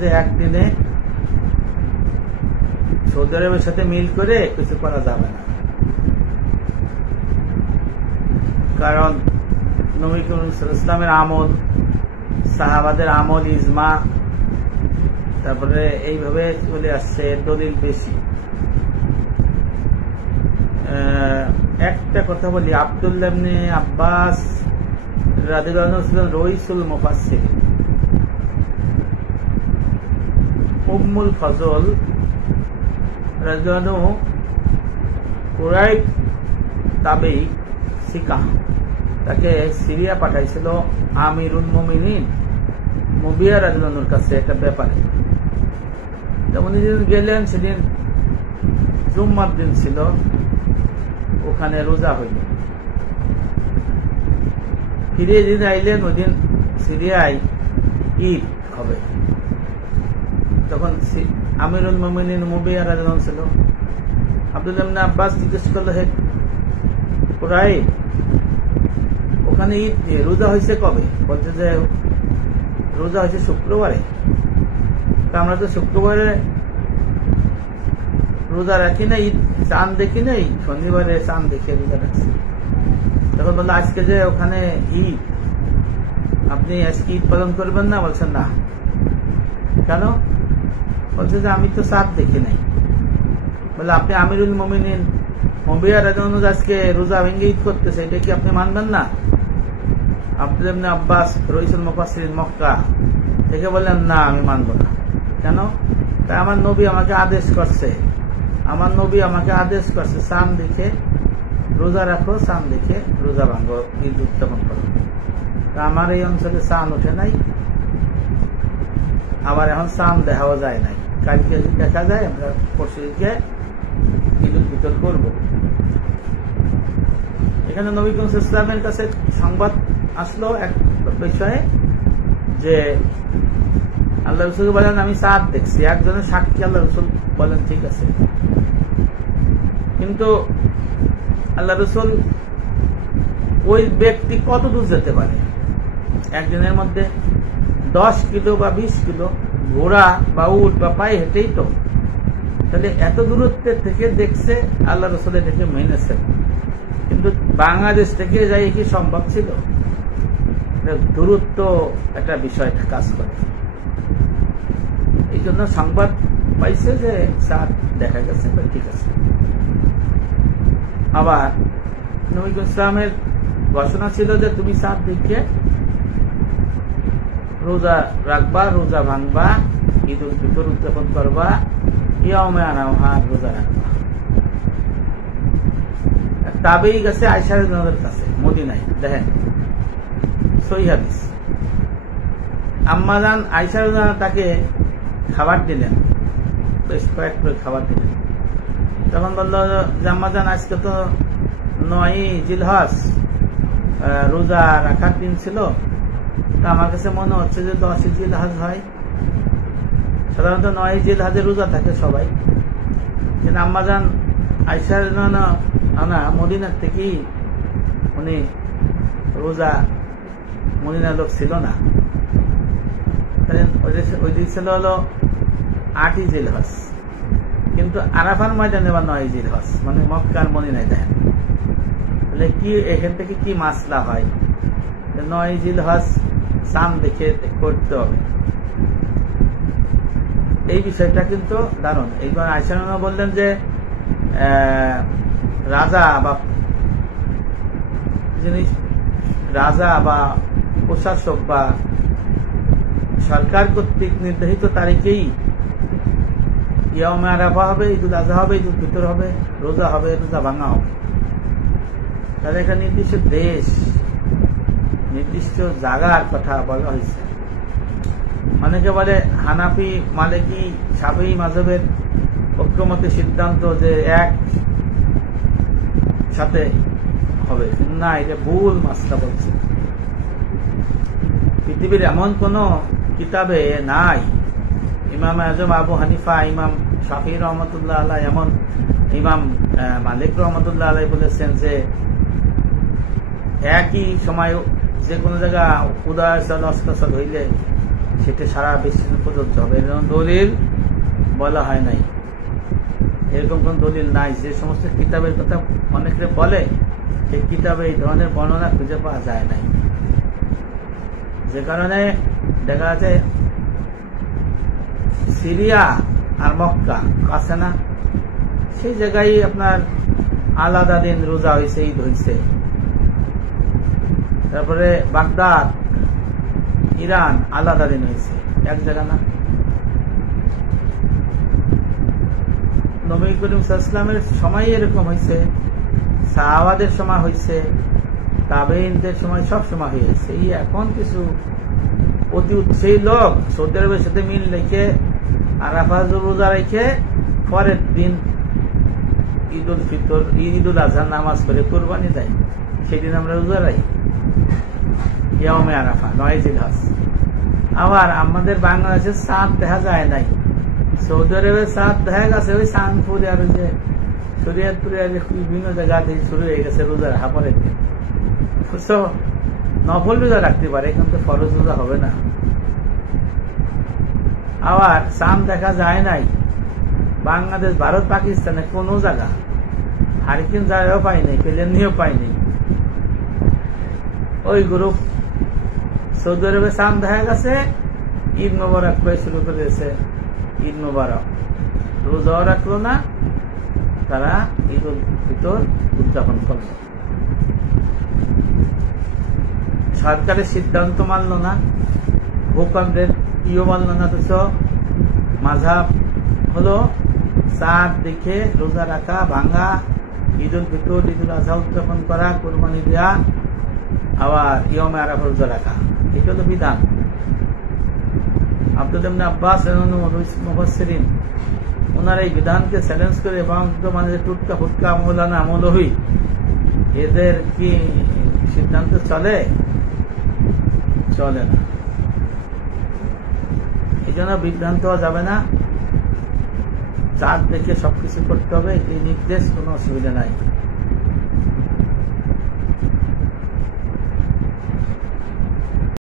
একদিনে সৌদি আরবের সাথে মিল করে কিছু করা যাবে না, কারণ নবী করিম সাল্লাল্লাহু আলাইহি ওয়াসাল্লামের আমল, সাহাবাদের আমল, ইজমা, তারপরে এইভাবে চলে আসছে, দলিল বেশি। একটা কথা বলি, আব্দুল্লাহ ইবনে আব্বাস রাদিয়াল্লাহু আনহু ছিলেন রইসুল মুফাসসিরিন। উম্মুল ফজল রাদিয়াল্লাহু আনহু কুরাইব তাবেঈ সিকা, তাকে সিরিয়া পাঠাইছিল আমিরুল মুমিনিন মুবিয়া রাদিয়াল্লাহু আনহুর কাছে একটা ব্যাপারে। উনি যেদিন গেলেন সেদিন জুম্মার দিন ছিল, ওখানে রোজা হইল। ফিরে যেদিন আইলেন ওই দিন সিরিয়ায় ঈদ হবে। তখন আমিরুল মুমিনিন মুবিয়া রাদিয়াল্লাহু আনহু ছিল। আব্দুল্লাহ ইবনে আব্বাস জিজ্ঞেস করলো, হে কুরাইব, ওখানে ঈদ রোজা হয়েছে কবে? বলছে যে রোজা হয়েছে শুক্রবারে। আমরা তো শুক্রবারে রোজা রাখি না, ঈদ চাঁদ দেখি নাই, শনিবারে চাঁদ দেখে রোজা রাখছি। তখন বললো, আজকে যে ওখানে ঈদ, আপনি আজকে ঈদ পালন করবেন না? বলছেন না। কেন? বলছে যে আমি তো চাঁদ দেখি নাই। বলে, আপনি আমিরুল মুমিনিন মুবিয়া রাদিয়াল্লাহু আনহু আজকে রোজা ভেঙে ঈদ করতেছে, এটা কি আপনি মানবেন না? আব্দুল্লাহ ইবনে আব্বাস রইসুল মুফাসসিরিন মক্কা থেকে বললেন, না, আমি মানব না। কেন? তাই আমার নবী আমাকে আদেশ করছে, চাঁদ দেখে রোজা রাখো, চাঁদ দেখে রোজা ভাঙো, ঈদ উদযাপন করো। তা আমার এই অঞ্চলে চাঁদ ওঠে নাই, আবার এখন চাঁদ দেখাও যায় নাই। কালকে যদি দেখা যায়, আমরা পরশুদিনকে ঈদ উল ফিতর করব। এখানে নবী করিম সাল্লাল্লাহু আলাইহি ওয়াসাল্লামের কাছে সংবাদ আসলো এক বিষয়ে, যে আল্লাহ রাসূল বলেন আমি চাঁদ দেখছি। একজনের সাক্ষী আল্লাহ রাসূল বলেন, ঠিক আছে। কিন্তু আল্লাহ রাসূল ওই ব্যক্তি কত দূর যেতে পারে? একজনের মধ্যে 10 কিলো বা 20 কিলো ঘোড়া বা উট বা পায়ে হেঁটেই তো। তাহলে এত দূরত্বের থেকে দেখছে, আল্লাহ রাসূল এটাকে মেনেছে। কিন্তু বাংলাদেশ থেকে যাই কি সম্ভব ছিল? দূরত্ব একটা বিষয় কাজ করে। এই জন্য সংবাদ পাইছে যে চাঁদ দেখা গেছে, ঠিক আছে। আবার নবী ইসলামের ঘোষণা ছিল যে তুমি চাঁদ দেখে রোজা রাখবা, রোজা ভাঙবা, ঈদ উল ফিতর উদযাপন করবা, ইয়াউমে আরাফার রোজা রাখবা। তাবেঈ গেছে আয়েশা রাদিয়াল্লাহু আনহার কাছে মদিনায়, দেখেন সহিহ হাদিস। আম্মাজান আয়েশা রাদিয়াল্লাহু আনহা তাকে খাবার দিলেন, বেশ কয়েক প্লেট খাবার দিলেন। তখন বললো যে আম্মাজান, আজকে তো 9 জিলহজ রোজা রাখার দিন ছিল, তা আমার কাছে মনে হচ্ছে যে 10 জিলহজ হয়। সাধারণত 9 জিলহজে রোজা থাকে সবাই, কিন্তু আম্মাজান আয়েশা রাদিয়াল্লাহু আনহা মদিনার থেকেই, উনি রোজা মদিনার লোক ছিল না, ওই দিন ছিল হলো 8 জিলহজ, কিন্তু আরাফার ময়দানে 9 জিলহজ, মানে মক্কার মদিনায়। দেখেন তাহলে কি এখান থেকে কি মাসলা হয়? 9 জিলহজ চাঁদ দেখে করতে হবে, এই বিষয়টা কিন্তু দারুণ। এইবার আয়েশা রাদিয়াল্লাহু আনহা বললেন যে রাজা বা প্রশাসক বা সরকার কর্তৃক নির্ধারিত তারিখেই ইয়াউমে আরাফা হবে, ঈদুল আযহা হবে, ঈদুল ফিতর হবে, রোজা হবে, রোজা ভাঙা হবে। তাহলে একটা নির্দিষ্ট দেশ, নির্দিষ্ট জায়গার কথা বলা হয়েছে। অনেকে বলে হানাফি, মালিকি, শাফিঈ মাযহাবের ঐক্যমতে সিদ্ধান্ত যে এক সাথে হবে, না, এটা ভুল মাসলা বলছে। পৃথিবীর এমন কোন কিতাবে নাই, ইমাম আজম আবু হানিফা, ইমাম শাফিঈ রহমতুল্লাহ আলাইহি, এমন ইমাম মালিক রহমতুল্লাহ আলাইহি বলেছেন যে একই সময় যে কোনো জায়গা উদয় অস্ত হইলে সেটা সারা বিশ্বে প্রযোজ্য হবে। এরকম দলিল বলা হয় নাই, এরকম কোন দলিল নাই। যে সমস্ত কিতাবের কথা অনেকে বলে, সেই কিতাবে এই ধরনের বর্ণনা খুঁজে পাওয়া যায় নাই। যে কারণে দেখা যাচ্ছে সিরিয়া আর মক্কা কাছে না, সেই জায়গায় আপনার আলাদা দিন রোজা হয়েছে, ঈদ হয়েছে। তারপরে বাগদাদ, ইরান আলাদা দিন হয়েছে, এক জায়গা না। নবী করিম সাল্লাল্লাহু আলাইহি ওয়াসাল্লামের সময় এরকম হয়েছে, সাহাবাদের সময় হয়েছে, তাবেঈনদের সময় সব সময় হয়েছে। এই এখন কিছু অতি উৎসাহী লোক সৌদি আরবের সাথে মিল রেখে আরাফাত রোজা রেখে পরের দিন ঈদ উল ফিতর, ঈদ উল আজহা নামাজ পড়ে কুরবানি দেয়। সেদিন আমরা রোজা রাখি, ইয়াউমে আরাফা, 9 জিলহজ। আবার আমাদের বাংলাদেশে চাঁদ দেখা যায় নাই, সৌদি আরবে চাঁদ দেখা গেছে ওই চাঁদপুরে আর যে শরীয়তপুরে বিভিন্ন জায়গাতে শুরু হয়ে গেছে রোজা রাখা পরের দিন। নফল রোজা রাখতে পারে, কিন্তু ফরজ রোজা হবে না। আবার চাঁদ দেখা যায় নাই বাংলাদেশ, ভারত, পাকিস্তানে কোন জায়গা, হারিকেন জায়গাও পাইনি, প্লেন নিয়েও পাইনি। ওই গ্রুপ সৌদি আরবে চাঁদ দেখা গেছে, ঈদ মোবারক করে শুরু করেছে, ঈদ মোবারক রোজাও রাখলো না, তারা ঈদ উল ফিতর উদযাপন করল। সরকারের সিদ্ধান্ত মানল না, ভূখণ্ডের ইও মানল না, তো মাযহাব হলো চাঁদ দেখে রোজা রাখা, ভাঙা, ঈদ উল ফিতর, ঈদ উল আজহা উদযাপন করা, কুরবানি দেওয়া, আবার ইয়মে আরাফা রোজা রাখা, এটা হলো বিধান। আব্দুল্লাহ ইবনে আব্বাস মুফাসসিরিন ওনার এই বিধানকে চ্যালেঞ্জ করে এবং মানে টুটকা ফুটকা মৌলানা মৌলভী এদের কি সিদ্ধান্ত চলে? চলে না। এই জন্য বিভ্রান্ত হওয়া যাবে না, চাঁদ দেখে সবকিছু করতে হবে, এই নির্দেশ কোনো অসুবিধা নাই।